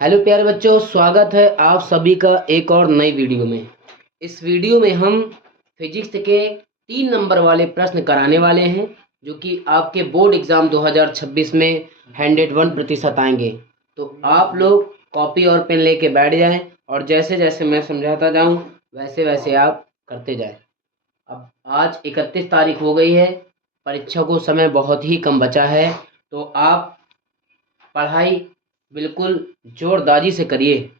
Hello प्यारे बच्चों, स्वागत है आप सभी का एक और नई वीडियो में। इस वीडियो में हम फिजिक्स के 3 नंबर वाले प्रश्न कराने वाले हैं, जो कि आपके बोर्ड एग्ज़ाम 2026 में 101% आएंगे। तो आप लोग कॉपी और पेन लेके बैठ जाएं और जैसे जैसे मैं समझाता जाऊं वैसे वैसे आप करते जाएं। अब आज 31 तारीख हो गई है, परीक्षा को समय बहुत ही कम बचा है, तो आप पढ़ाई बिल्कुल जोरदारी से करिए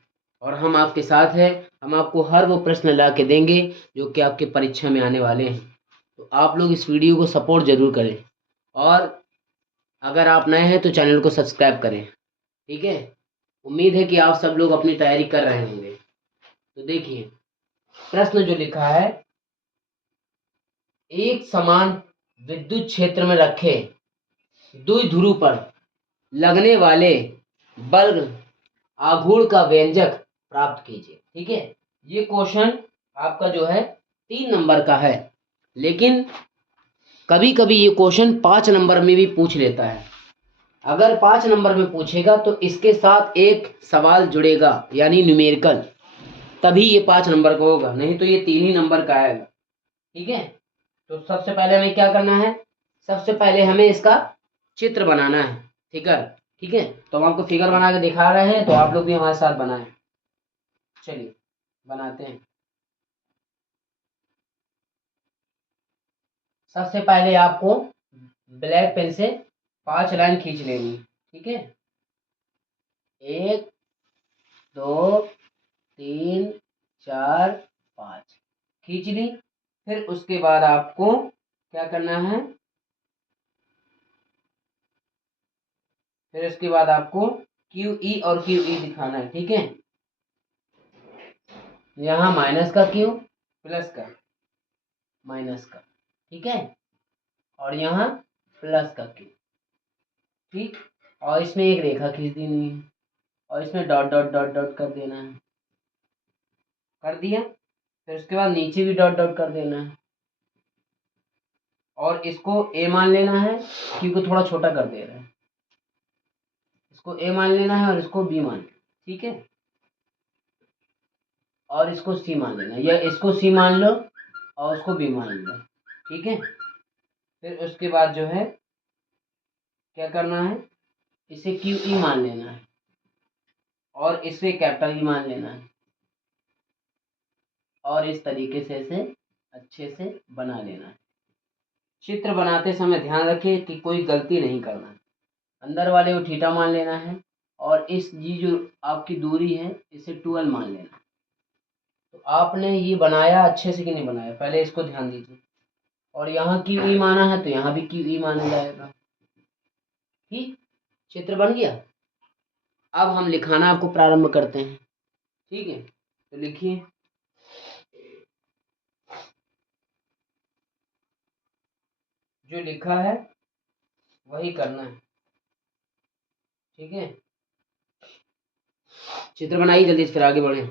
और हम आपके साथ हैं। हम आपको हर वो प्रश्न ला के देंगे जो कि आपके परीक्षा में आने वाले हैं। तो आप लोग इस वीडियो को सपोर्ट ज़रूर करें और अगर आप नए हैं तो चैनल को सब्सक्राइब करें। ठीक है, उम्मीद है कि आप सब लोग अपनी तैयारी कर रहे होंगे। तो देखिए, प्रश्न जो लिखा है, एक समान विद्युत क्षेत्र में रखे द्विध्रुव पर लगने वाले बल्ब आघूर्ण का व्यंजक प्राप्त कीजिए। ठीक है, ये क्वेश्चन आपका जो है 3 नंबर का है, लेकिन कभी कभी ये क्वेश्चन 5 नंबर में भी पूछ लेता है। अगर 5 नंबर में पूछेगा तो इसके साथ एक सवाल जुड़ेगा, यानी न्यूमेरिकल, तभी ये 5 नंबर का होगा, नहीं तो ये 3 ही नंबर का आएगा। ठीक है, तो सबसे पहले हमें क्या करना है, सबसे पहले हमें इसका चित्र बनाना है, फिगर। ठीक है, तो हम आपको फिगर बना के दिखा रहे हैं, तो आप लोग भी हमारे साथ बनाएं। चलिए बनाते हैं। सबसे पहले आपको ब्लैक पेन से 5 लाइन खींच लेनी। ठीक है, 1 2 3 4 5 खींच ली। फिर उसके बाद आपको क्या करना है, फिर उसके बाद आपको क्यू ई और क्यू ई दिखाना है। ठीक है, यहाँ माइनस का क्यू, प्लस का माइनस का। ठीक है, और यहाँ प्लस का क्यू। ठीक, और इसमें एक रेखा खींच देनी है और इसमें डॉट डॉट डॉट डॉट कर देना है। कर दिया, फिर उसके बाद नीचे भी डॉट डॉट कर देना है और इसको ए मान लेना है, क्यू को थोड़ा छोटा कर दे रहा है। इसको ए मान लेना है और इसको बी मान लेना। ठीक है, और इसको सी मान लेना, या इसको सी मान लो और उसको बी मान लो। ठीक है, फिर उसके बाद जो है क्या करना है, इसे क्यू ई मान लेना है और इसे कैपिटल ई मान लेना है और इस तरीके से इसे अच्छे से बना लेना है। चित्र बनाते समय ध्यान रखें कि कोई गलती नहीं करना है। अंदर वाले को थीटा मान लेना है और इस ये जो आपकी दूरी है इसे 12 मान लेना है। तो आपने ये बनाया अच्छे से कि नहीं बनाया, पहले इसको ध्यान दीजिए। और यहाँ क्यू ई माना है तो यहाँ भी क्यू ई माना जाएगा। ठीक, चित्र बन गया। अब हम लिखाना आपको प्रारंभ करते हैं। ठीक है, तो लिखिए, जो लिखा है वही करना है। ठीक है, चित्र बनाइए जल्दी से, फिर आगे बढ़े।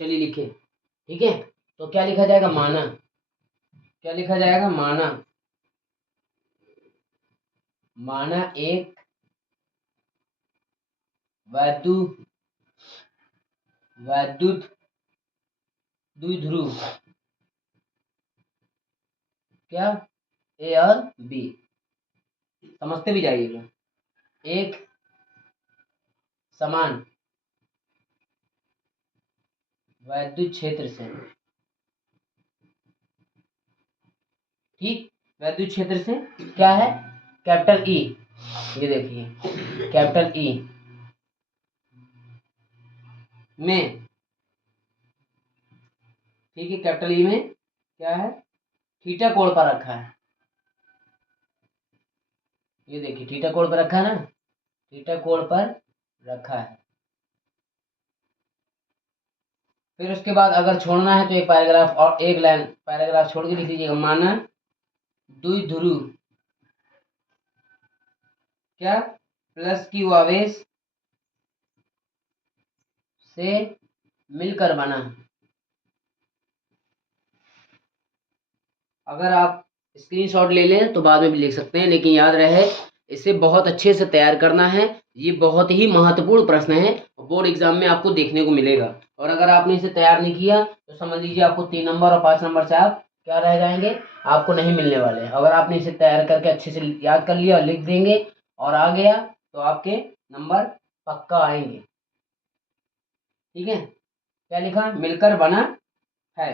चलिए लिखे। ठीक है, तो क्या लिखा जाएगा, माना। क्या लिखा जाएगा, माना। माना एक वैद्यु वैद्युत द्विध्रुव, क्या, ए और बी, समझते भी जाइएगा। एक समान वैद्युत क्षेत्र से, ठीक, वैद्युत क्षेत्र से क्या है, कैपिटल ई। ये देखिए, कैपिटल ई में, ठीक है, कैपिटल ई में क्या है, थीटा कोण पर रखा है। ये देखिए, थीटा कोण पर रखा है ना, थीटा कोण पर रखा है। फिर उसके बाद अगर छोड़ना है तो एक पैराग्राफ और एक लाइन पैराग्राफ छोड़ के लिख लीजिएगा। माना द्विध्रुव क्या, प्लस क्यू आवेश से मिलकर बना। अगर आप स्क्रीनशॉट ले लें तो बाद में भी लिख सकते हैं, लेकिन याद रहे इसे बहुत अच्छे से तैयार करना है। ये बहुत ही महत्वपूर्ण प्रश्न है, बोर्ड एग्जाम में आपको देखने को मिलेगा। और अगर आपने इसे तैयार नहीं किया तो समझ लीजिए आपको 3 नंबर और 5 नंबर से आप क्या रह जाएंगे, आपको नहीं मिलने वाले। अगर आपने इसे तैयार करके अच्छे से याद कर लिया और लिख देंगे और आ गया तो आपके नंबर पक्का आएंगे। ठीक है, क्या लिखा, मिलकर बना है।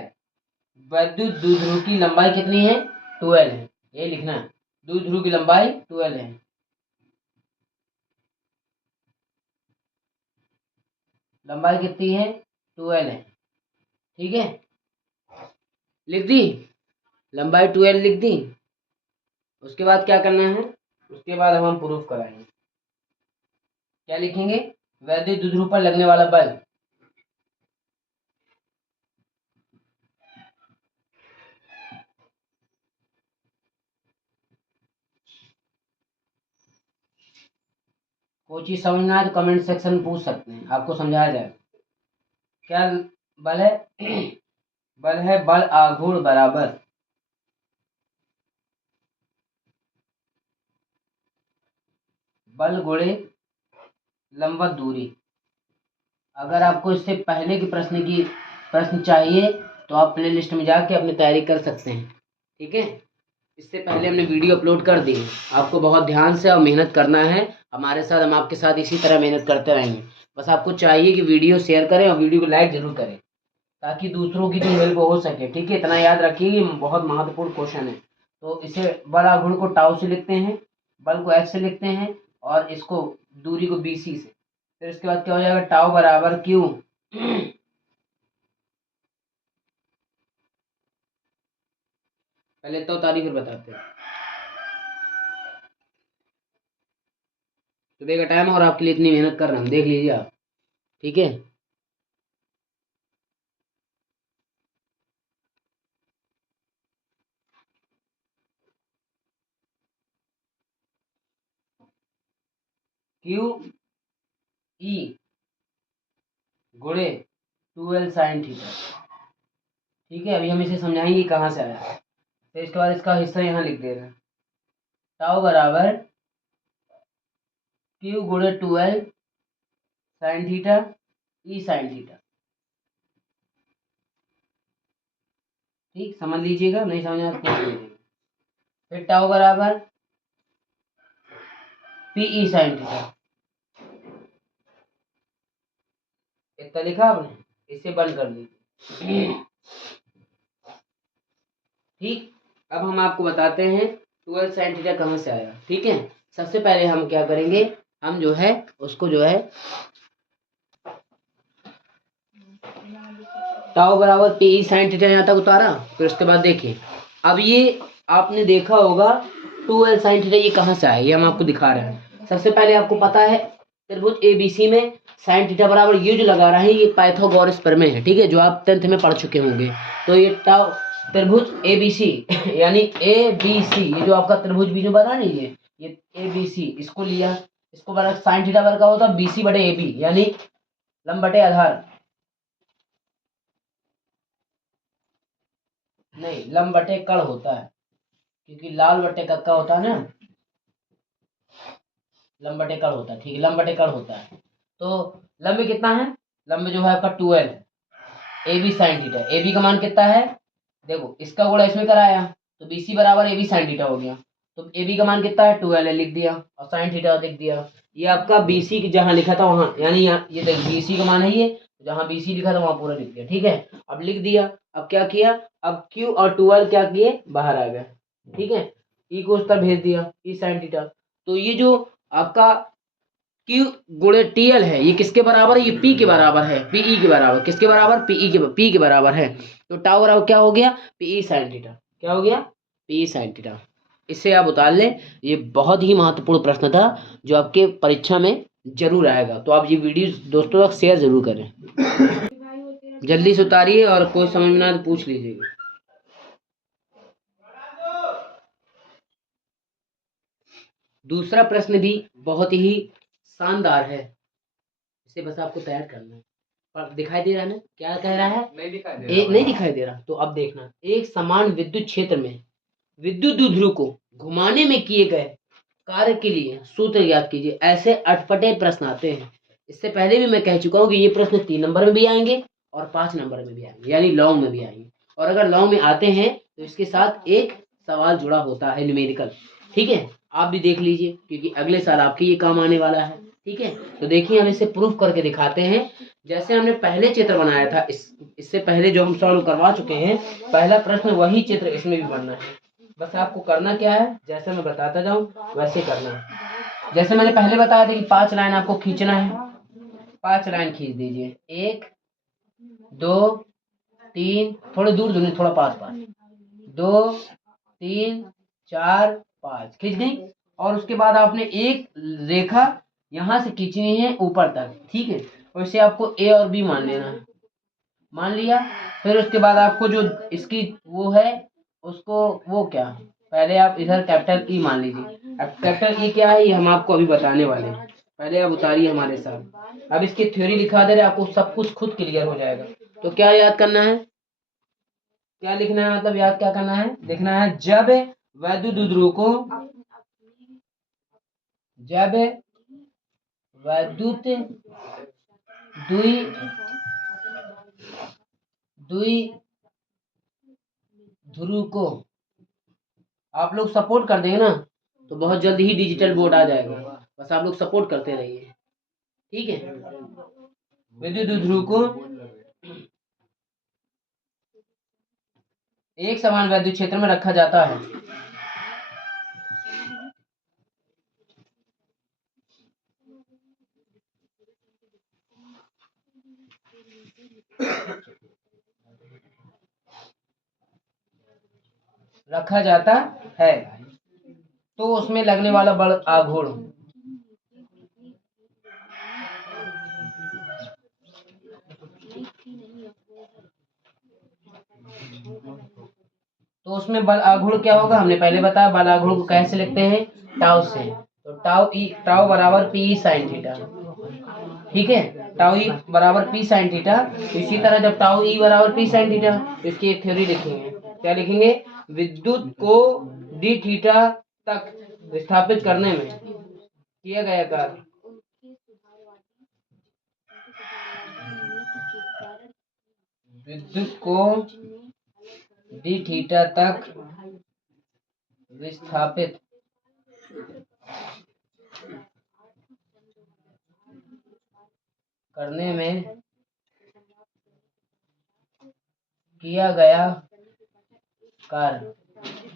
वैद्युत द्विध्रुव की लंबाई कितनी है, 12 है, ये लिखना है। द्विध्रुव की लंबाई 12 है। लंबाई कितनी है, 12 है। ठीक है, लिख दी, लंबाई 12 लिख दी। उसके बाद क्या करना है, उसके बाद हम प्रूफ कराएंगे। क्या लिखेंगे, वैद्युत द्विध्रुव पर लगने वाला बल। कोई चीज समझना है तो कमेंट सेक्शन में पूछ सकते हैं, आपको समझाया जाए। क्या बल है, बल है बल आघूर्ण बराबर बल गुणे लंबवत दूरी। अगर आपको इससे पहले के प्रश्न चाहिए तो आप प्ले लिस्ट में जाके अपनी तैयारी कर सकते हैं। ठीक है, इससे पहले हमने वीडियो अपलोड कर दी है, आपको बहुत ध्यान से और मेहनत करना है हमारे साथ। हम आपके साथ इसी तरह मेहनत करते रहेंगे। बस आपको चाहिए कि वीडियो शेयर करें और वीडियो को लाइक जरूर करें ताकि दूसरों की भी हेल्प हो सके। ठीक है, इतना याद रखिए, ये बहुत महत्वपूर्ण क्वेश्चन है। तो इसे बल आघूर्ण को टाउ से लिखते हैं, बल को एच से लिखते हैं और इसको दूरी को BC से। फिर इसके बाद क्या हो जाएगा, टाउ बराबर क्यू पहले तो तारीख फिर बताते हैं। सुबह का टाइम है और आपके लिए इतनी मेहनत कर रहे हैं हम, देख लीजिए आप। ठीक है, क्यू ई गुणे 12 साइन थीटा। ठीक है, अभी हम इसे समझाएंगे कहाँ से आया। फिर इसके बाद इसका हिस्सा यहाँ लिख दे रहे हैं, टाउ बराबर क्यू गुणे 12 sine theta E sine theta. ठीक, समझ लीजिएगा, नहीं समझ आया तो पूछ लीजिएगा। फिर टाउ बराबर PE साइन थीटा। इतना लिखा आपने, इसे बंद कर लीजिए। ठीक, अब हम आपको बताते हैं 12 साइन थीटा कहाँ से आया। ठीक है, सबसे पहले हम क्या करेंगे, हम जो है उसको जो है टाउ बराबर PE साइन थीटा यहाँ तक उतारा। फिर उसके बाद देखिए, अब ये आपने देखा होगा 12 साइन थीटा ये कहाँ से आया, ये हम आपको दिखा रहे हैं। सबसे पहले आपको पता है त्रिभुज ABC में साइन थीटा बराबर ये जो लगा रहा है ये पाइथागोरस प्रमेय है। ठीक है, जो आप 10th में पढ़ चुके होंगे। तो ये टाउ त्रिभुज ABC यानी ABC, ये जो आपका त्रिभुज बीच में बना नहीं है, ये ABC, इसको लिया, इसको बना साइन थीटा बराबर का होता है BC बटे AB यानी लंब बटे आधार, नहीं लंब बटे कड़ होता है, क्योंकि लाल बटे कक्का होता है ना, लंब बटे कड़ होता है। ठीक है, लंब बटे कड़ होता है। तो लंब कितना है, लंब जो है आपका 12 है। AB साइन थीटा, AB का मान कितना है, देखो इसका गुणा इसमें कराया तो BC बराबर AB साइन थीटा हो गया। तो AB का मान कितना है, 12 है, लिख दिया, और साइन थीटा लिख दिया। ये आपका BC की जहाँ लिखा था वहां, यानी यहाँ ये देख BC का मान है ये, जहाँ BC लिखा था वहां पूरा लिख दिया। ठीक है, अब लिख दिया। अब क्या किया, अब Q और 12 क्या किए, बाहर आ गए। ठीक है, E को उस तरफ भेज दिया, E साइन थीटा। तो ये जो आपका Q गुणे TL है ये किसके बराबर है, ये P के बराबर है, PE के बराबर, किसके बराबर, P के बराबर है। तो टाउ बराबर क्या हो गया, PE साइन थीटा। क्या हो गया, PE साइन थीटा। इससे आप उतार लें, ये बहुत ही महत्वपूर्ण प्रश्न था जो आपके परीक्षा में जरूर आएगा। तो आप ये वीडियो दोस्तों तक शेयर जरूर करें, जल्दी से उतारिए और कोई समझ में ना आए तो पूछ लीजिएगा। दूसरा प्रश्न भी बहुत ही शानदार है, इसे बस आपको तैयार करना है। दिखाई दे रहा है ना, क्या कह रहा है? नहीं दिखाई दे एक रहा नहीं दिखाई दे रहा, तो अब देखना, एक समान विद्युत क्षेत्र में विद्युत द्विध्रुव को घुमाने में किए गए कार्य के लिए सूत्र ज्ञात कीजिए। ऐसे अटपटे प्रश्न आते हैं। इससे पहले भी मैं कह चुका हूँ कि ये प्रश्न 3 नंबर में भी आएंगे और 5 नंबर में भी आएंगे, यानी लॉन्ग में भी आएंगे। और अगर लॉन्ग में आते हैं तो इसके साथ एक सवाल जुड़ा होता है न्यूमेरिकल। ठीक है, आप भी देख लीजिए, क्योंकि अगले साल आपके ये काम आने वाला है। ठीक है, तो देखिए हम इसे प्रूफ करके दिखाते हैं। जैसे हमने पहले चित्र बनाया था, इससे पहले जो हम सॉल्व करवा चुके हैं, पहला प्रश्न वही चित्र इसमें भी बनना है। बस आपको करना क्या है, जैसे मैं बताता जाऊं वैसे करना है। जैसे मैंने पहले बताया था कि 5 लाइन आपको खींचना है, 5 लाइन खींच दीजिए। 1 2 3, थोड़े दूर दूर, थोड़ा पास पास, 2 3 4 5 खींच गई। और उसके बाद आपने एक रेखा यहाँ से खींचनी है ऊपर तक। ठीक है, वैसे आपको ए और बी मान लेना है, मान लिया। फिर उसके बाद आपको जो इसकी वो है उसको, वो क्या, पहले आप इधर कैपिटल ई मान लीजिए। अब कैपिटल ई क्या है ये हम आपको अभी बताने वाले हैं, पहले आप उतारिए हमारे साथ। अब इसकी थ्योरी लिखा दे रहे, आपको सब कुछ खुद क्लियर हो जाएगा। तो क्या याद करना है, क्या लिखना है, मतलब याद क्या करना है, लिखना है जब वैद्युत द्विध्रुव को, जब वैद्युत द्विध्रुव को आप लोग सपोर्ट कर देंगे ना, तो बहुत जल्द ही डिजिटल बोर्ड आ जाएगा। बस आप लोग सपोर्ट करते रहिए। ठीक है, विद्युत द्विध्रुव को एक समान वैद्युत क्षेत्र में रखा जाता है। रखा जाता है तो उसमें लगने वाला बल आघूर्ण तो उसमें बल आघूर्ण क्या होगा, हमने पहले बताया। बल आघूर्ण को कैसे लिखते हैं, टाउ से। तो टाउ बराबर पी साइन थीटा। ठीक है, टाउ ई बराबर पी साइन थीटा। इसी तरह जब टाउ ई बराबर पी साइन थीटा, तो इसकी एक थ्योरी लिखेंगे। क्या लिखेंगे, विद्युत को डी थीटा तक विस्थापित करने में किया गया कार्य विद्युत को डी थीटा तक विस्थापित करने में किया गया कार्य।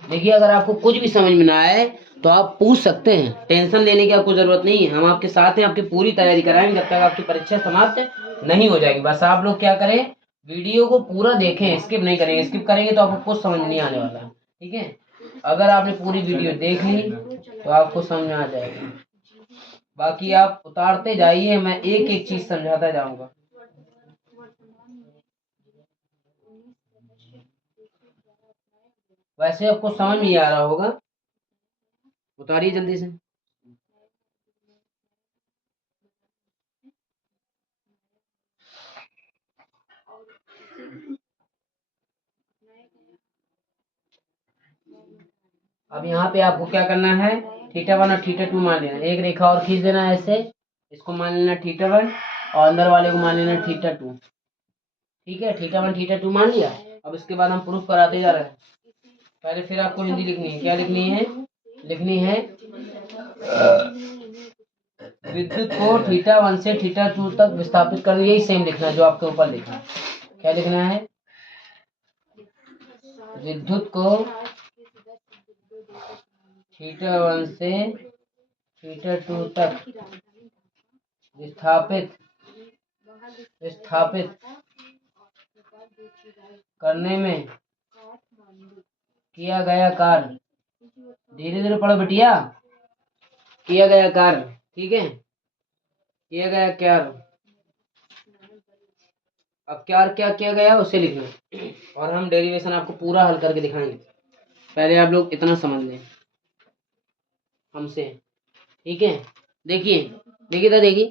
देखिए, अगर आपको कुछ भी समझ में ना आए तो आप पूछ सकते हैं, टेंशन लेने की आपको जरूरत नहीं है। हम आपके साथ हैं, आपकी पूरी तैयारी कराएंगे जब तक आपकी परीक्षा समाप्त नहीं हो जाएगी। बस आप लोग क्या करें, वीडियो को पूरा देखें, स्किप नहीं करेंगे। स्किप करेंगे तो आपको कुछ समझ नहीं आने वाला। ठीक है, अगर आपने पूरी वीडियो देख ली तो आपको समझ में आ जाएगा। बाकी आप उतारते जाइए, मैं एक एक चीज समझाता जाऊंगा। वैसे आपको समझ में आ रहा होगा, उतारिए जल्दी से। अब यहाँ पे आपको क्या करना है, थीटा 1 और थीटा 2 मान लेना। एक रेखा और खींच देना है ऐसे, इसको मान लेना थीटा 1 और अंदर वाले को मान लेना थीटा 2। ठीक है, थीटा 1 थीटा 2 मान लिया। अब इसके बाद हम प्रूफ कराते जा रहे हैं। पहले फिर आपको हिंदी लिखनी है। क्या लिखनी है, लिखनी है विद्युत को थीटा 1 से थीटा 2 तक विस्थापित कर, यही सेम लिखना है जो आपके ऊपर लिखा है। क्या लिखना है, विद्युत को थीटा 1 से थीटा 2 तक विस्थापित करने में किया गया कार्य। धीरे धीरे पढ़ो बिटिया, किया गया कार्य। ठीक है, किया गया कार्य। अब क्या किया गया उसे लिखना, और हम डेरिवेशन आपको पूरा हल करके दिखाएंगे। पहले आप लोग इतना समझ लें हमसे। ठीक है, देखिए देखिए तो देखिए,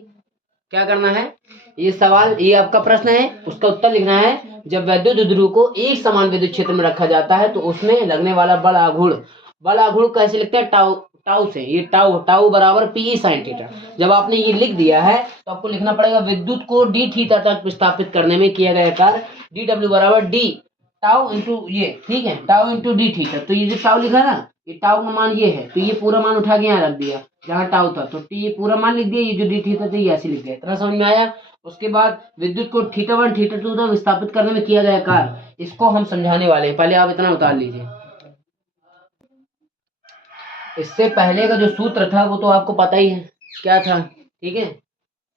क्या करना है, ये सवाल, ये आपका प्रश्न है, उसका उत्तर लिखना है। जब वैद्युत ध्रुव को एक समान विद्युत क्षेत्र में रखा जाता है तो उसमें लगने वाला बल आघूर्ण कैसे लिखते हैं, टाउ टाउ से। ये टाउ बराबर पीई साइन थीटा। जब आपने ये लिख दिया है तो आपको लिखना पड़ेगा विद्युत को डी थीटा तक विस्थापित करने में किया गया कार्य डी डब्ल्यू बराबर डी टाउ इंटू ये, ठीक है, टाउ इंटू डी थीटा। तो ये जो टाउ लिखा ना, ये टाउ का मान ये है, तो ये पूरा मान उठा के यहाँ रख दिया जहाँ टाउ था, तो ये पूरा मान लिख दिया, ये जो डी थीटा था ये ऐसे लिख दिया। इतना समझ में आया। उसके बाद विद्युत को थीटा 1 थीटा 2 तक विस्थापित करने में किया गया कार्य, इसको हम समझाने वाले हैं। पहले आप इतना उतार लीजिए। इससे पहले का जो सूत्र था वो तो आपको पता ही है क्या था, ठीक है।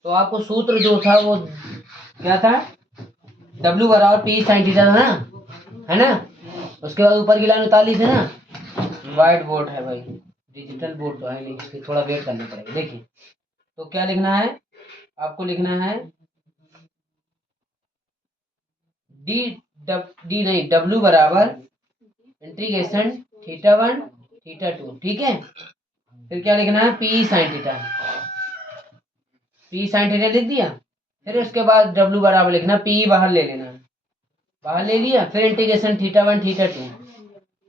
तो आपको सूत्र जो था वो क्या था, W बराबर पी साइन थीटा था ना, है ना। उसके बाद ऊपर की लाइन उतार ली थी ना। व्हाइट बोर्ड है भाई, डिजिटल बोर्ड तो है नहीं, इसलिए थोड़ा वेट करना पड़ेगा। देखिए तो क्या लिखना है आपको, लिखना है डी नहीं, W बराबर इंटीग्रेशन थीटा 1 थीटा 2, ठीक है। फिर क्या लिखना है, P sine theta, P sine theta लिख दिया। फिर उसके बाद W बराबर लिखना, पी बाहर ले लेना, बाहर ले लिया। फिर इंटीग्रेशन थीटा 1 थीटा 2,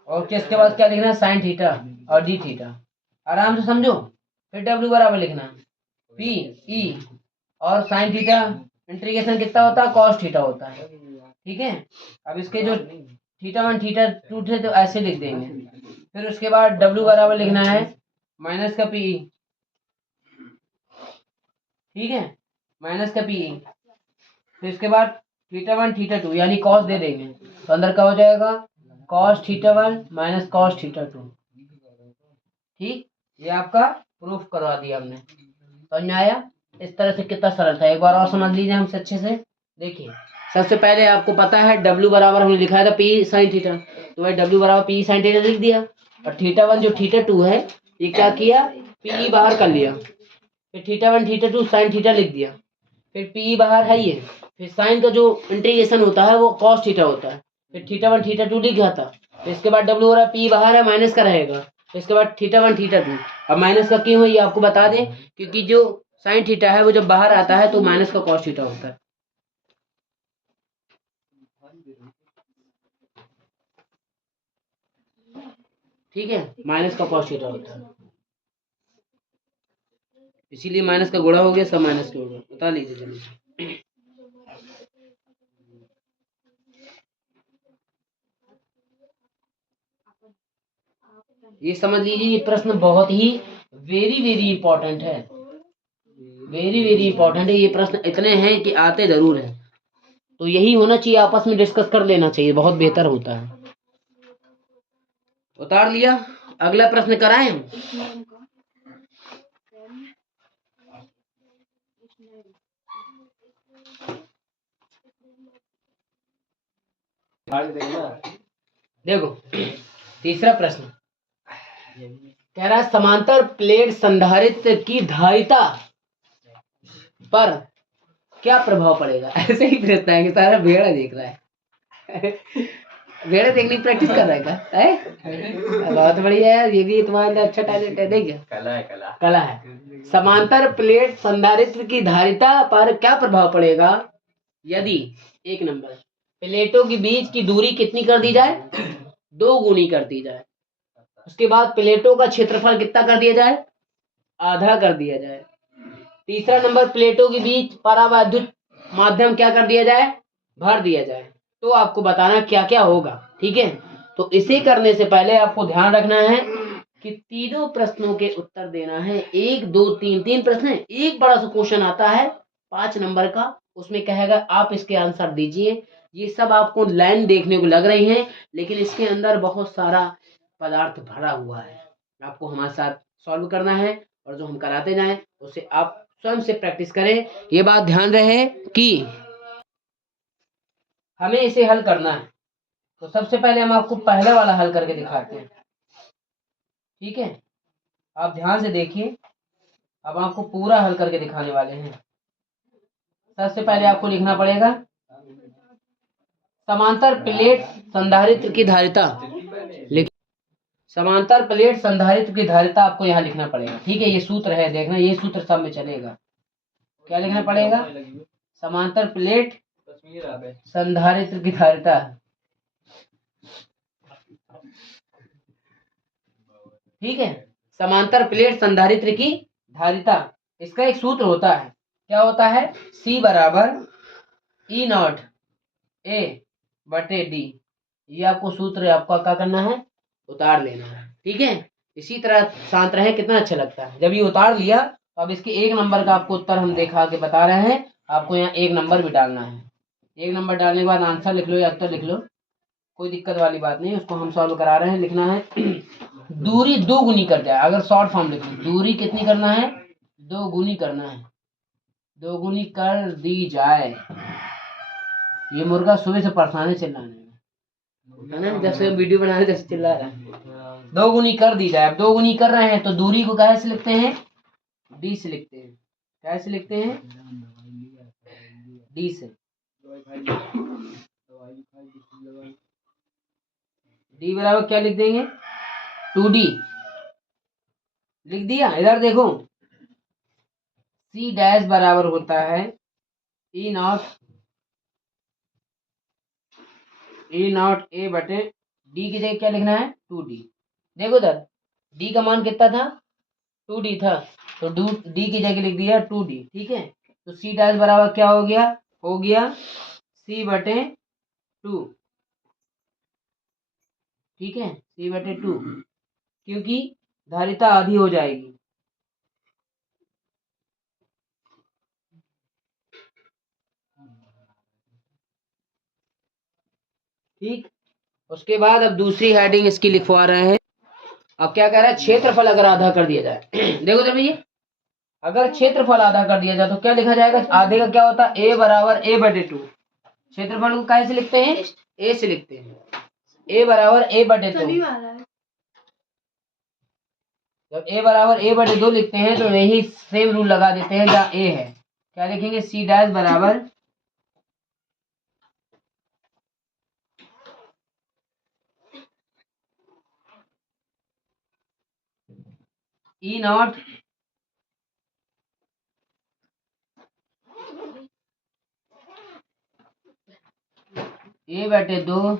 और किसके बाद क्या लिखना है, साइन थीटा और डी थीटा। आराम से समझो। फिर W बराबर लिखना पी ई और साइन थीटा, इंटीग्रेशन कितना होता है, कॉस थीटा होता है, ठीक है। अब इसके जो थीटा 1 थीटा 2 थे तो ऐसे लिख देंगे। फिर उसके बाद W बराबर लिखना है माइनस का पी, ठीक है, माइनस का पी। फिर इसके बाद थीटा 1 थीटा 2 यानी कॉस दे देंगे, तो अंदर क्या हो जाएगा, cos theta 1 minus cos theta 2, ठीक। ये आपका प्रूफ करवा दिया हमने, समझ में आया। इस तरह से कितना सरल था, एक बार और समझ लीजिए हमसे अच्छे से। देखिए सबसे पहले आपको पता है W बराबर हमने लिखा था पी साइन थीटा, तो भाई W बराबर पी साइन थीटा लिख दिया। और थीटा 1 जो थीटा 2 है ये क्या किया, पी बाहर कर लिया। फिर थीटा 1 थीटा 2 साइन थीटा लिख दिया। फिर पी बाहर है ये, फिर साइन का जो इंटीग्रेशन होता है वो कॉस थीटा होता है। फिर थीटा 1 थीटा 2 लिख गया था। फिर इसके बाद W बराबर पी बाहर है, माइनस का रहेगा। फिर इसके बाद थीटा 1 थीटा 2, अब माइनस का क्यों है ये आपको बता दें, क्योंकि जो साइन थीटा है वो जब बाहर आता है तो माइनस का कॉस थीटा होता है, ठीक है, माइनस का कॉस थीटा होता है, इसीलिए माइनस का गुणा हो गया, सब माइनस के हो गया। बता लीजिए चलिए। ये समझ लीजिए, ये प्रश्न बहुत ही वेरी इंपॉर्टेंट है, वेरी इंपॉर्टेंट है। ये प्रश्न इतने हैं कि आते जरूर हैं, तो यही होना चाहिए, आपस में डिस्कस कर लेना चाहिए, बहुत बेहतर होता है। उतार लिया। अगला प्रश्न कराएं हम। देखो तीसरा प्रश्न कह रहा है समांतर प्लेट संधारित्र की धारिता पर क्या प्रभाव पड़ेगा। ऐसे ही प्रश्न है कि सारा भेड़ा देख रहा है। भेड़ा देखने की प्रैक्टिस कर रहा है क्या है? बहुत बढ़िया है, ये भी तुम्हारे अंदर अच्छा टैलेंट है। देखिए कला है। समांतर प्लेट संधारित्र की धारिता पर क्या प्रभाव पड़ेगा यदि, एक नंबर, प्लेटों के बीच की दूरी कितनी कर दी जाए, 2 गुनी कर दी जाए। उसके बाद प्लेटों का क्षेत्रफल कितना कर दिया जाए, आधा कर दिया जाए। तीसरा नंबर, प्लेटों के बीच परावैद्युत माध्यम क्या कर दिया जाए, भर दिया जाए। तो आपको बताना क्या क्या होगा, ठीक है। तो इसे करने से पहले आपको ध्यान रखना है कि तीनों प्रश्नों के उत्तर देना है। 1 2 3 तीन प्रश्न है। एक बड़ा सा क्वेश्चन आता है 5 नंबर का, उसमें कहेगा आप इसके आंसर दीजिए। ये सब आपको लाइन देखने को लग रही है, लेकिन इसके अंदर बहुत सारा पदार्थ भरा हुआ है। आपको हमारे साथ सॉल्व करना है, और जो हम कराते जाएं उसे आप स्वयं से प्रैक्टिस करें। ये बात ध्यान रहे कि हमें इसे हल करना है। तो सबसे पहले हम आपको पहला वाला हल करके दिखाते हैं, ठीक है। आप ध्यान से देखिए, अब आपको पूरा हल करके दिखाने वाले हैं। सबसे पहले आपको लिखना पड़ेगा समांतर प्लेट संधारित्र की धारिता। समांतर प्लेट संधारित्र की धारिता आपको यहाँ लिखना पड़ेगा, ठीक है। ये सूत्र है, देखना ये सूत्र सब में चलेगा। क्या लिखना पड़ेगा? समांतर प्लेट संधारित्र की धारिता। ठीक है, समांतर प्लेट संधारित्र की धारिता, इसका एक सूत्र होता है। क्या होता है? C बराबर E नॉट A बटे D। ये आपको सूत्र आपका क्या करना है? उतार लेना है। ठीक है, इसी तरह शांत रहे। कितना अच्छा लगता है जब ये उतार लिया। तो अब इसके 1 नंबर का आपको उत्तर हम दिखा के बता रहे हैं। आपको यहाँ 1 नंबर भी डालना है। 1 नंबर डालने के बाद आंसर लिख लो या उत्तर लिख लो, कोई दिक्कत वाली बात नहीं, उसको हम सॉल्व करा रहे हैं। लिखना है दूरी 2 गुनी कर जाए। अगर शॉर्ट फॉर्म लिख लो, दूरी कितनी करना है? 2 गुनी करना है। 2 गुनी कर दी जाए। ये मुर्गा सुबह से परेशान है चिल्लाने में, जब से वीडियो बना रहे जब चिल्ला रहा है। 2 गुनी कर दी जाए। अब 2 गुनी कर रहे हैं तो दूरी को कैसे लिखते हैं? डी से लिखते हैं। कैसे लिखते हैं? डी से। डी बराबर क्या लिख देंगे? 2D लिख दिया। इधर देखो, सी डैश बराबर होता है ई नॉट ए बटे डी की जगह क्या लिखना है? 2D। देखो इधर डी का मान कितना था? 2D था, तो डी की जगह लिख दिया 2D। ठीक है, तो सी डैश बराबर क्या हो गया? हो गया C बटे 2। ठीक है, C बटे 2, क्योंकि धारिता आधी हो जाएगी। ठीक, उसके बाद अब दूसरी हेडिंग इसकी लिखवा रहे हैं। अब क्या कह रहा है? क्षेत्रफल अगर आधा कर दिया जाए देखो जब ये अगर क्षेत्रफल आधा कर दिया जाए तो क्या लिखा जाएगा? आधे का क्या होता है? A बराबर A बटे 2। क्षेत्रफल को कैसे लिखते हैं? A से लिखते हैं। A बराबर A बटे 2। जब A बराबर A बटे 2 लिखते हैं तो यही सेम रूल लगा देते हैं जहाँ A है। क्या लिखेंगे? C डैश बराबर E नॉट A बटे 2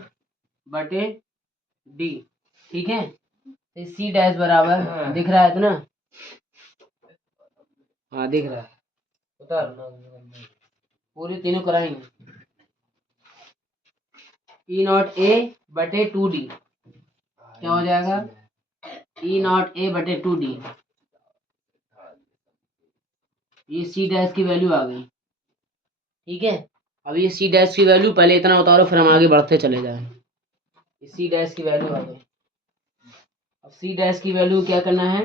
बटे D। ठीक है, तो C डैश बराबर दिख रहा है तो ना? हाँ दिख रहा है। उतार पूरी तीनों कराएंगे। E नॉट A बटे 2D क्या हो जाएगा? E नॉट A बटे 2D। ये C डैश की वैल्यू आ गई। ठीक है, अब ये C डैश की वैल्यू पहले इतना उतारो, फिर हम आगे बढ़ते चले जाएं। C डैश की वैल्यू आ गई। अब C डैश की वैल्यू क्या करना है?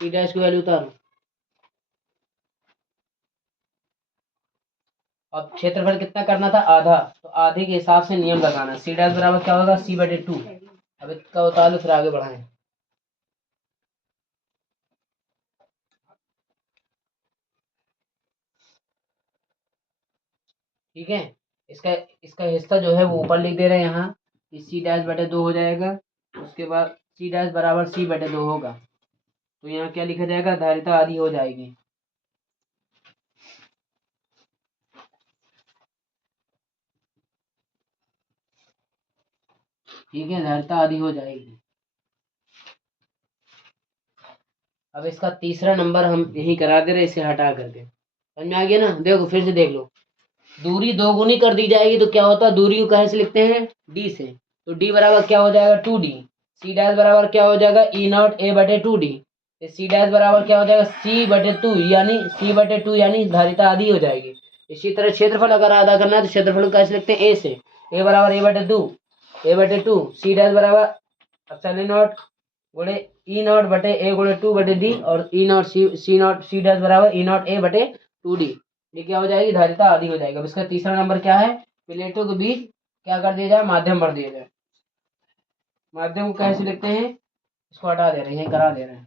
C डैश की वैल्यू उतारो। अब क्षेत्रफल कितना करना था? आधा, तो आधे के हिसाब से नियम लगाना। C डैश बराबर क्या होगा? C बटे 2। अब इसका उतार लो, फिर आगे बढ़ाएं। ठीक है, इसका इसका हिस्सा जो है वो ऊपर लिख दे रहे हैं यहाँ कि C डैश बटे 2 हो जाएगा। उसके बाद C डैश बराबर C बटे 2 होगा, तो यहाँ क्या लिखा जाएगा? धारिता आधी हो जाएगी। ठीक है, धारिता आधी हो जाएगी। अब इसका तीसरा नंबर हम यही करा दे रहे, इसे हटा करके। समझ में आ गया ना? देखो फिर से देख लो, दूरी 2 गुनी कर दी जाएगी तो क्या होता है? दूरी को कैसे लिखते हैं? D से। तो D बराबर क्या हो जाएगा? 2D। C डैश बराबर क्या हो जाएगा? E नॉट A बटे 2D। C डैश बराबर क्या हो जाएगा? C बटे 2, यानी C बटे 2 यानी धारिता आधी हो जाएगी। इसी तरह क्षेत्रफल अगर आधा करना है तो क्षेत्रफल को कैसे लिखते हैं? A से। A बराबर A बटे 2, A बटे 2। C डैश बराबर एप्सिलॉन नॉट गुणे E नॉट बटे A गुणे 2 बटे D, और E not C not C dash बराबर E नॉट A बटे 2D। ये क्या हो जाएगी? धारिता आधी हो जाएगी। अब इसका तीसरा नंबर क्या है? प्लेटों के बीच क्या कर दिया जाए? माध्यम भर दिया जाए। माध्यम को कैसे लिखते हैं? इसको हटा दे रहे हैं, यही करा दे रहे हैं।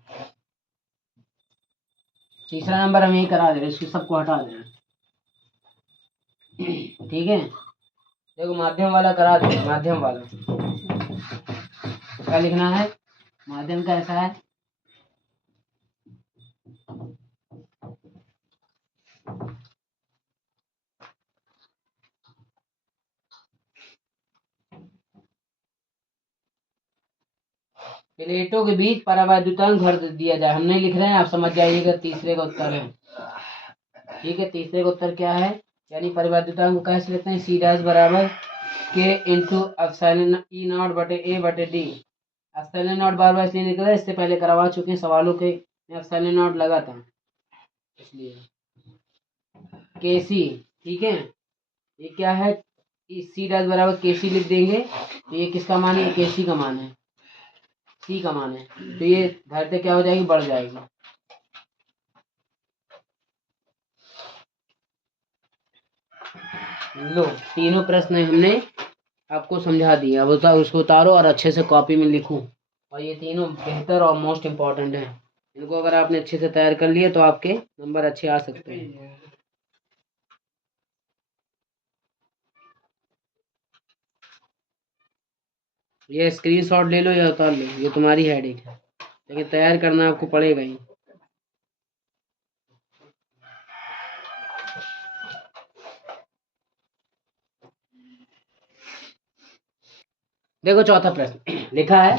तीसरा नंबर हम यही करा दे रहे हैं, इसको सबको हटा दे रहे हैं। ठीक है, देखो माध्यम वाला करा दे। माध्यम वाला क्या लिखना है? माध्यम का ऐसा है प्लेटों के बीच परावैद्युतांक भर दिया जाए। हम नहीं लिख रहे हैं, आप समझ जाइएगा। तीसरे का उत्तर है, ठीक है। तीसरे का उत्तर क्या है, यानी परिवैद्युतांक को कैसे लेते हैं, सी डैश बराबर के इंटू एप्सिलॉन ई नॉट बटे ए बटे डी। एप्सिलॉन नॉट बार बार इसलिए निकला, इससे पहले करवा चुके हैं सवालों के, एप्सिलॉन नॉट लगा था इसलिए। के सी, ठीक है, ये क्या है, सी डैश बराबर के सी लिख देंगे। तो ये किसका मान है, के सी का मान है, सी का मान है। तो ये धारिता क्या हो जाएगी, बढ़ जाएगी। लो, तीनों प्रश्न हमने आपको समझा दिया। अब उसको उतारो और अच्छे से कॉपी में लिखो। और ये तीनों बेहतर और मोस्ट इम्पॉर्टेंट है। इनको अगर आपने अच्छे से तैयार कर लिए तो आपके नंबर अच्छे आ सकते हैं। ये स्क्रीनशॉट ले लो या उतार लो, ये तुम्हारी हेडेक है, लेकिन तैयार करना आपको पड़ेगा ही। देखो चौथा प्रश्न लिखा है,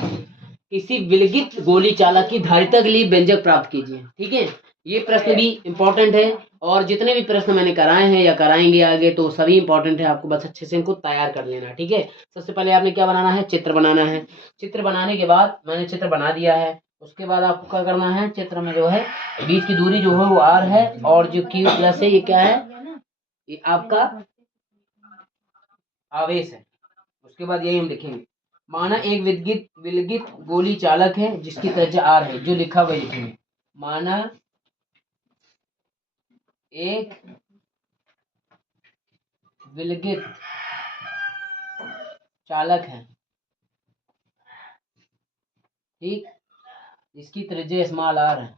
किसी विलगित गोली चालक की धारिता के लिए व्यंजक प्राप्त कीजिए। ठीक है, ये प्रश्न भी इम्पोर्टेंट है, और जितने भी प्रश्न मैंने कराए हैं या कराएंगे आगे तो सभी इम्पोर्टेंट है। आपको बस अच्छे से इनको तैयार कर लेना। ठीक है, सबसे पहले आपने क्या बनाना है, चित्र बनाना है। चित्र बनाने के बाद, मैंने चित्र बना दिया है, उसके बाद आपको क्या करना है, चित्र में जो है बीच की दूरी जो है वो आर है, और जो क्यू प्लस है ये क्या है, ये आपका आवेश है। उसके बाद यही हम लिखेंगे, माना एक विलगित गोली चालक है जिसकी त्रिज्या आर है, जो लिखा हुआ लिखेंगे। माना एक विलगित चालक है, ठीक, इसकी त्रिज्या स्मॉल आर है।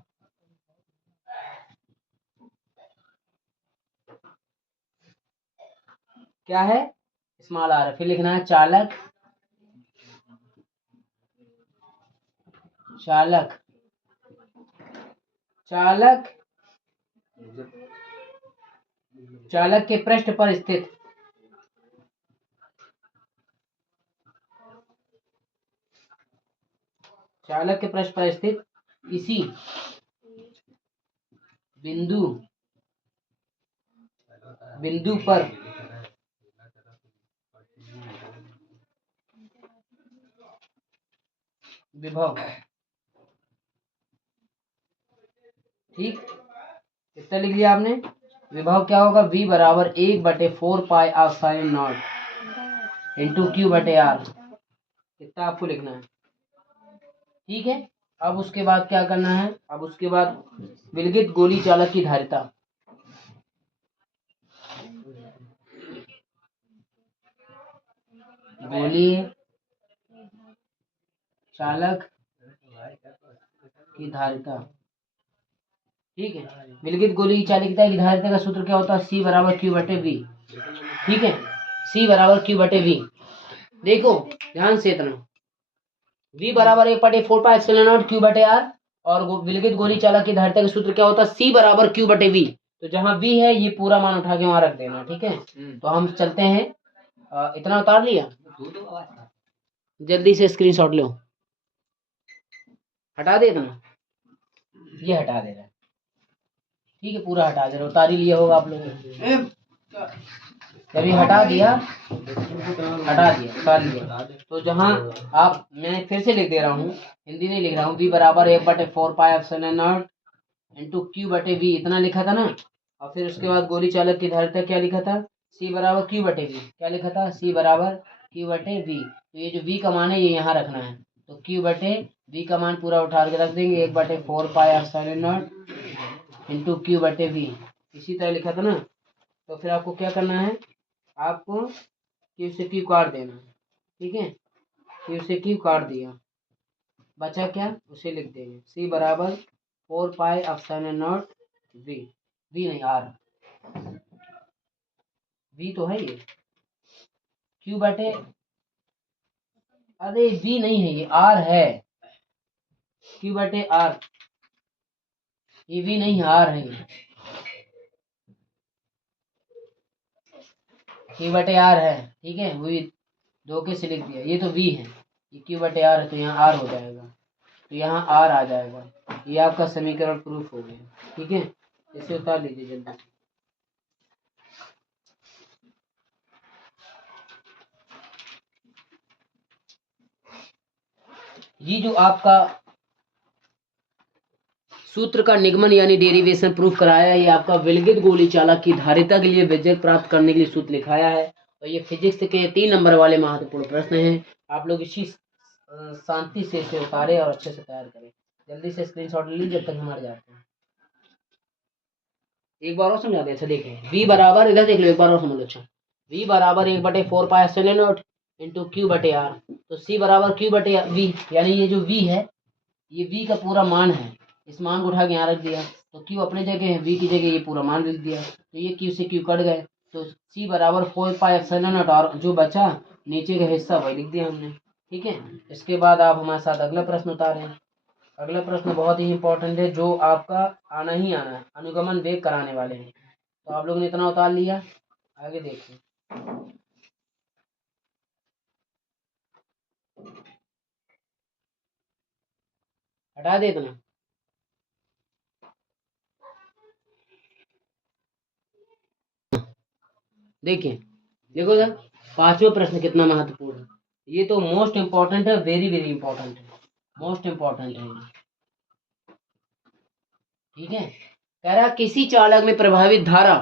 क्या है, स्मॉल आर है। फिर लिखना है चालक, चालक, चालक, चालक के पृष्ठ पर स्थित, चालक के पृष्ठ पर स्थित इसी बिंदु पर विभव, ठीक, कितना लिख लिया आपने, विभव क्या होगा, v बराबर 1/4 पाई एप्सिलॉन नॉट इंटू क्यू बटे आर, कितना आपको लिखना है। ठीक है, अब उसके बाद क्या करना है, अब उसके बाद विलगित गोली चालक की धारिता, गोली चालक की धारिता, ठीक है। विलगित गोली चालकता की धारिता का सूत्र क्या होता है, सी बराबर क्यू बटे वी। ठीक है, सी बराबर क्यू बटे वी। देखो ध्यान से इतना, v बराबर 1/4 पाई एप्सिलॉन नॉट क्यू बटे आर, और विलगित गोली चालक की धारिता का सूत्र क्या होता है, c बराबर q बटे v। तो जहां v है ये पूरा मान उठा के वहां रख देना। ठीक है, तो हम चलते हैं, इतना उतार लिया, जल्दी से स्क्रीनशॉट लो, हटा दे इतना, ये हटा दे रहा है, ठीक है, पूरा हटा दे रहा, उतार ही लिया होगा आप लोगों। जब ये हटा दिया, उतार लिया, तो जहां आप, मैं फिर से लिख दे रहा हूँ, हिंदी नहीं लिख रहा हूँ, v बराबर 1/4 पाई एप्सिलॉन नॉट इंटू क्यू बटे वी, इतना लिखा था ना। और फिर उसके बाद गोली चालक की धारिता क्या लिखा था, c बराबर क्यू बटे वी, क्या लिखा था, c बराबर क्यू बटे वी। तो ये जो v का मान है ये यहाँ रखना है, तो क्यू बटे वी का मान पूरा उठा के रख देंगे, 1/4 पाई एप्सिलॉन नॉट इंटू क्यू बटे वी, इसी तरह लिखा था ना। तो फिर आपको क्या करना है, आपको क्यू से क्यू काट देना, ठीक है, क्यू से क्यू काट दिया, बचा क्या, उसे लिख देंगे, c बराबर 4 pi epsilon naught V, V नहीं आर, वी तो है ये, क्यू बटे, अरे वी नहीं है ये आर है, क्यू बटे आर, ये वी नहीं है आर है, ये क्यू बटे आर है, ठीक है, वो धोखे से लिख दिया, ये तो वी है, ये क्यू बटे आर है, तो यहाँ आर हो जाएगा। तो यहाँ आर आ जाएगा। ये आपका समीकरण प्रूफ हो गया। ठीक है, इसे उतार लीजिए जल्दी। ये जो आपका सूत्र का निगमन यानी डेरिवेशन प्रूफ कराया, ये आपका विलगित गोली चालक की धारिता के लिए व्यंजक प्राप्त करने के लिए सूत्र लिखाया है। और ये फिजिक्स के 3 नंबर वाले महत्वपूर्ण प्रश्न हैं। आप लोग इसी शांति से इसे उतारे और अच्छे से तैयार करें। जल्दी से स्क्रीनशॉट ले लीजिए जब तक हमारे जाते हैं। एक बार और समझा दें। अच्छा देखिए, v बराबर, इधर देख लो एक बार और समझ लो। अच्छा, v बराबर 1/4 पाई एप्सिलॉन नॉट इंटू क्यू बटे आर। तो c बराबर क्यू बटे v, यानी ये जो v है ये v का पूरा मान है। इस मान को उठा के यहाँ रख दिया तो q अपने जगह है, v की जगह ये पूरा मान लिख दिया। तो ये q से q कट गए तो c बराबर 4 पाई एप्सिलॉन नॉट, और जो बचा नीचे का हिस्सा वही लिख दिया हमने। ठीक है, इसके बाद आप हमारे साथ अगला प्रश्न उतारें। अगला प्रश्न बहुत ही इंपॉर्टेंट है, जो आपका आना ही आना है, अनुगमन वेग कराने वाले हैं। तो आप लोगों ने इतना उतार लिया, आगे देखिए। हटा दे इतना। देखिए, देखो सर, 5वां प्रश्न कितना महत्वपूर्ण है। ये तो मोस्ट इंपॉर्टेंट है, वेरी वेरी इंपॉर्टेंट है, मोस्ट इंपॉर्टेंट है। ठीक है, कह रहा किसी चालक में प्रभावित धारा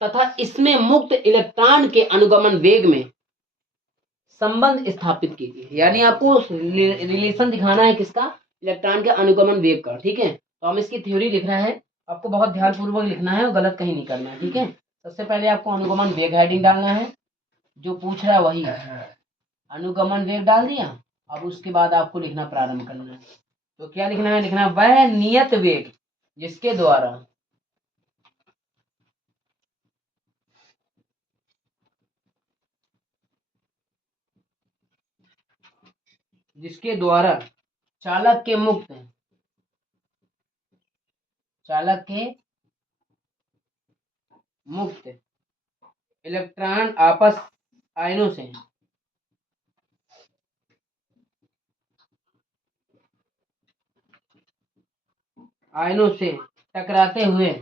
तथा इसमें मुक्त इलेक्ट्रॉन के अनुगमन वेग में संबंध स्थापित कीजिए। यानी आपको रिलेशन दिखाना है किसका, इलेक्ट्रॉन के अनुगमन वेग का। ठीक है, तो हम इसकी थ्योरी लिख रहे हैं, आपको बहुत ध्यानपूर्वक लिखना है और गलत कहीं नहीं करना है। ठीक है, सबसे पहले आपको अनुगमन वेग हेडिंग डालना है, जो पूछ रहा है वही है। अनुगमन वेग डाल दिया, अब उसके बाद आपको लिखना प्रारंभ करना है। तो क्या लिखना है, लिखना है वह नियत वेग जिसके द्वारा चालक के मुक्त इलेक्ट्रॉन आपस आयनों से टकराते हुए,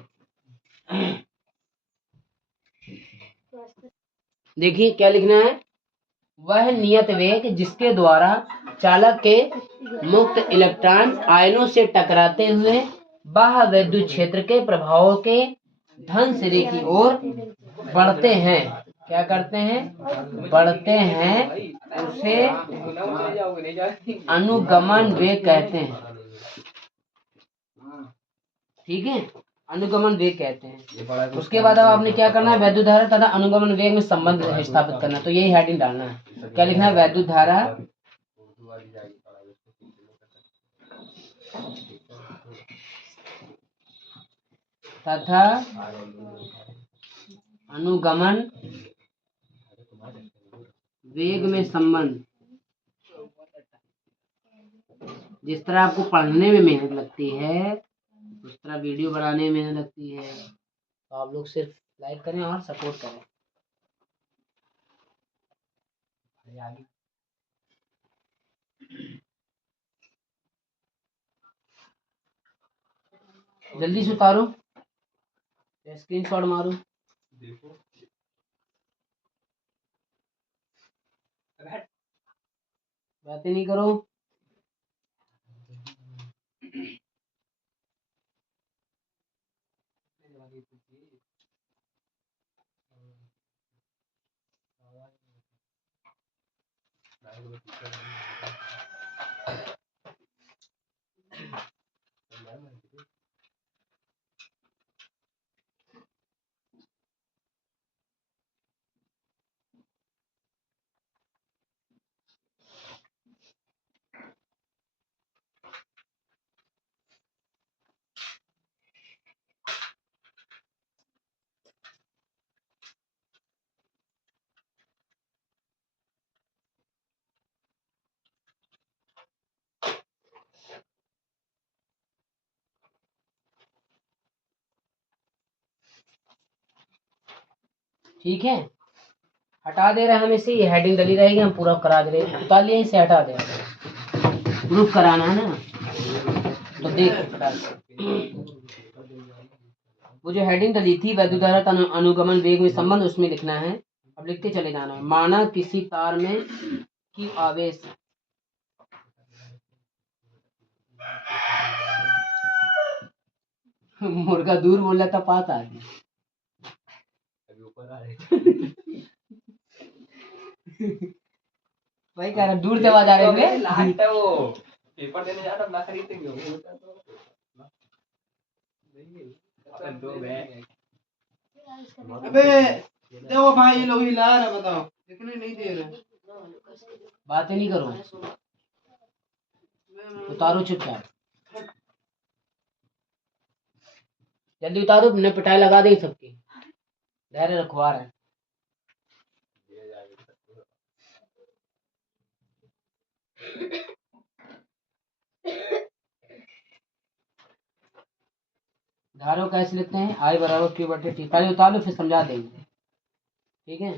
देखिए क्या लिखना है, वह नियत वेग जिसके द्वारा चालक के मुक्त इलेक्ट्रॉन आयनों से टकराते हुए बाह्य विद्युत क्षेत्र के प्रभावों के धन सिरे की ओर बढ़ते हैं। क्या करते हैं, बढ़ते हैं, उसे अनुगमन वेग कहते हैं। ठीक है, अनुगमन वेग कहते हैं। उसके बाद अब आपने क्या करना है, वैद्युत धारा तथा अनुगमन वेग में संबंध स्थापित करना। तो यही हेडिंग डालना है। क्या लिखना है, वैद्युत धारा तथा अनुगमन वेग में संबंध। जिस तरह आपको पढ़ने में मेहनत लगती है उस तरह वीडियो बनाने में मेहनत लगती है। तो आप लोग सिर्फ लाइक करें और सपोर्ट करें। जल्दी से उतारो, स्क्रीनशॉट मारो। बातें नहीं करो। ठीक है, हटा दे रहे हैं हम इसे, ये हेडिंग डली रहेगी, हम पूरा करा दे रहे हैं। उतार लिया इसे, हटा दे, प्रूफ कराना है ना। तो देख वो जो हेडिंग डली थी वैद्युत धारा अनुगमन वेग में संबंध, उसमें लिखना है। अब लिखते चले जाना है। माना किसी तार में की आवेश मुर्गा दूर बोल रहा था, पास आ गया। अभी ऊपर आ रहे वही कह रहा, दूर से आवाज आ रही है। लास्ट है वो पेपर देने जाता ना, खरीदेंगे वो होता तो अबे देखो भाई, ये लोग हिला रहा, बताओ दिखने नहीं दे रहे। बातें नहीं करो, उतारो चुपचाप, जल्दी उतारो, ने पिटाई लगा दी सबकी। धैर्य रखवा रहे हैं। धारा कैसे लिखते हैं? आई बराबर क्यू बटे टी। पहले उतार लो फिर समझा देंगे, ठीक है।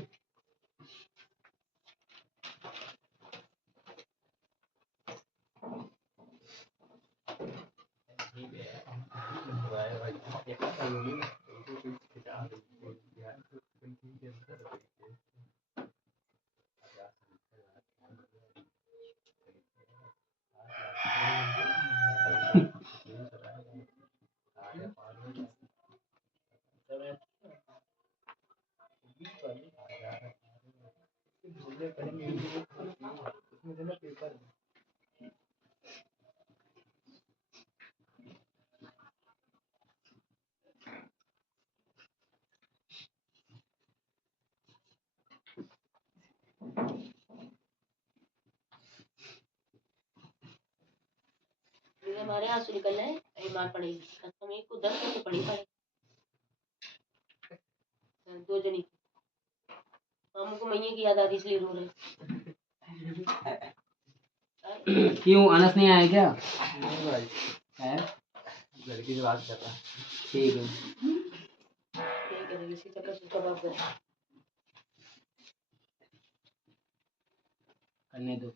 हमारे यहाँ से निकलना है, मार पड़ेगी। कसम एक को 10 से पड़ी पड़े, दो जनी हमको मैया की याद आ रही, इसलिए रो रहे। क्यों अनस नहीं आया क्या? नहीं भाई है, लड़की से बात कर रहा। ठीक है, ठीक है, इसी चक्कर से कबाब करने दो,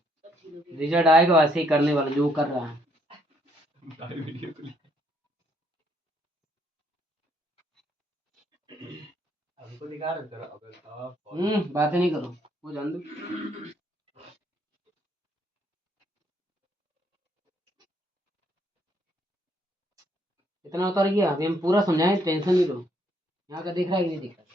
रिजल्ट आएगा वैसे ही करने वाला जो कर रहा है। हमको दिखा रहे थे, बातें नहीं करो, वो जान दो। इतना उतर गया, अभी हम पूरा समझाएं, टेंशन नहीं लो। यहाँ का दिख रहा है कि नहीं दिख रहा?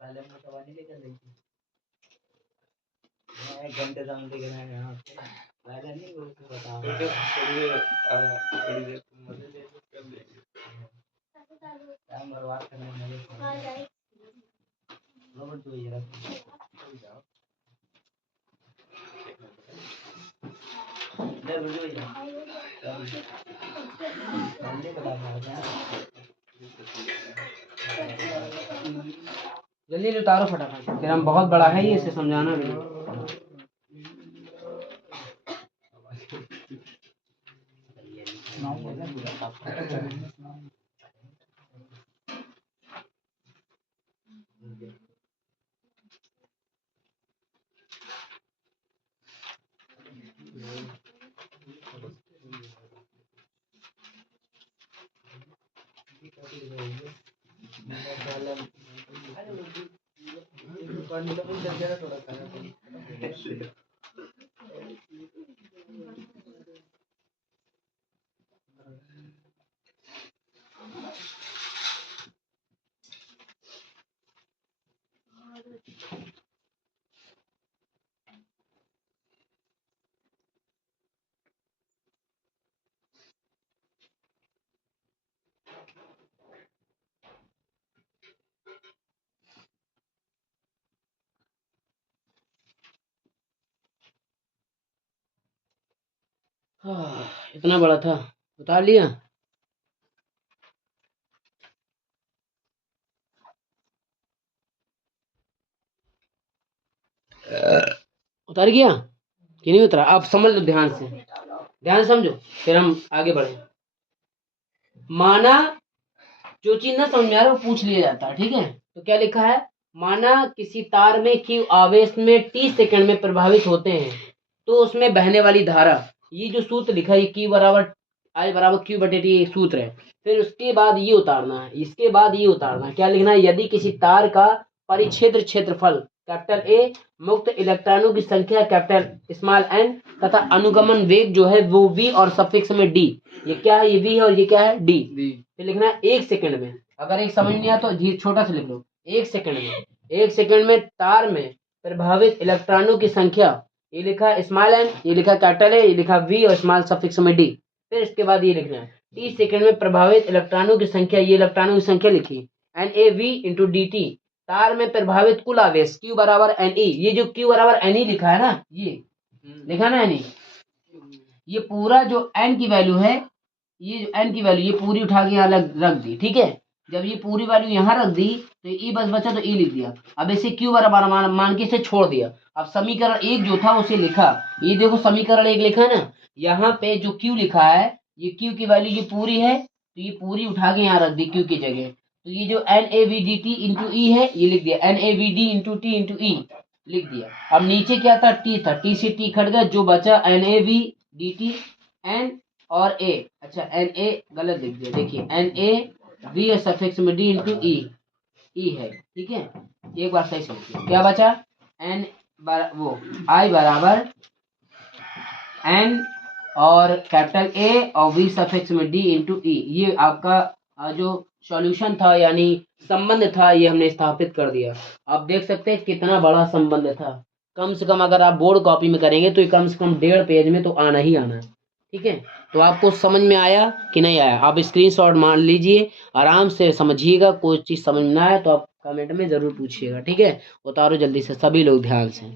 पहले मोटवानी लेकर गई थी, एक घंटे से हम देख रहे हैं यहाँ पे। पहले नहीं वो तो बताओ थोड़ी देर मजे ले कर लेंगे, टाइम बर्बाद करने में रोबोट तो ये रहा। इधर वीडियो ही जल्दी उतारो फटाफट, फिर हम बहुत बड़ा है ये, इसे समझाना भी। इतना बड़ा था, उतार लिया। उतर गया कि नहीं उतरा? आप समझ लो, ध्यान से समझो, फिर हम आगे बढ़े। माना जो चीज ना समझ में आ रहा है वो पूछ लिया जाता है, ठीक है। तो क्या लिखा है, माना किसी तार में Q आवेश में t सेकंड में प्रभावित होते हैं तो उसमें बहने वाली धारा, ये जो सूत्र लिखा है Q बराबर I बराबर Q बटे T एक सूत्र है। फिर उसके बाद ये उतारना है, इसके बाद ये उतारना है, क्या लिखना है, यदि किसी तार का परिक्षेत्र क्षेत्रफल कैपिटल A, मुक्त इलेक्ट्रॉनों की संख्या कैपिटल स्मॉल n तथा अनुगमन वेग जो है वो v और सफिक्स में d, ये क्या है, ये v है और ये क्या है d। फिर लिखना है 1 सेकंड में, अगर एक समझ नहीं आया तो ये छोटा सा लिख लो, 1 सेकंड में तार में प्रभावित इलेक्ट्रॉनों की संख्या, ये लिखा स्मॉल n, ये लिखा कैपिटल A, ये लिखा v और स्मॉल सफिक्स में d। फिर इसके बाद ये लिखना है t सेकंड में प्रभावित इलेक्ट्रॉनों की संख्या, ये इलेक्ट्रॉनों की संख्या लिखी NaV इंटू dt, तार में प्रभावित कुल आवेश Q बराबर Ne, ये जो Q बराबर Ne लिखा है ना, ये लिखा ना Ne, ये पूरा जो n की वैल्यू है, ये जो n की वैल्यू ये पूरी उठा के यहाँ रख दी, ठीक है। जब ये पूरी वैल्यू यहाँ रख दी तो E बस बचा तो E लिख दिया। अब इसे Q बराबर मान के इसे छोड़ दिया। अब समीकरण 1 जो था उसे लिखा, ये देखो समीकरण 1 लिखा है ना, यहाँ पे जो Q लिखा है, ये Q की वैल्यू ये पूरी है तो ये पूरी उठा के यहाँ रख दी Q की जगह। तो ये जो NaVdt इंटू E है ये लिख दिया, NaVd into T into E लिख दिया। अब नीचे क्या था, T था, T से T कट गया, जो बचा NaVdt N और A, अच्छा Na गलत लिख दिया, देखिए NaV सफिक्स में D इंटू E है, ठीक है। एक बार सही समझिए, क्या बचा, I बराबर N और कैपिटल A और V सफिक्स में D इंटू E, ये आपका जो सॉल्यूशन था यानी संबंध था, ये हमने स्थापित कर दिया। आप देख सकते हैं कितना बड़ा संबंध था, कम से कम अगर आप बोर्ड कॉपी में करेंगे तो कम से कम 1.5 पेज में तो आना ही आना है, ठीक है। तो आपको समझ में आया कि नहीं आया, आप स्क्रीनशॉट मान लीजिए, आराम से समझिएगा। कोई चीज़ समझ में ना आए तो आप कमेंट में ज़रूर पूछिएगा, ठीक है। उतारो जल्दी से सभी लोग ध्यान से।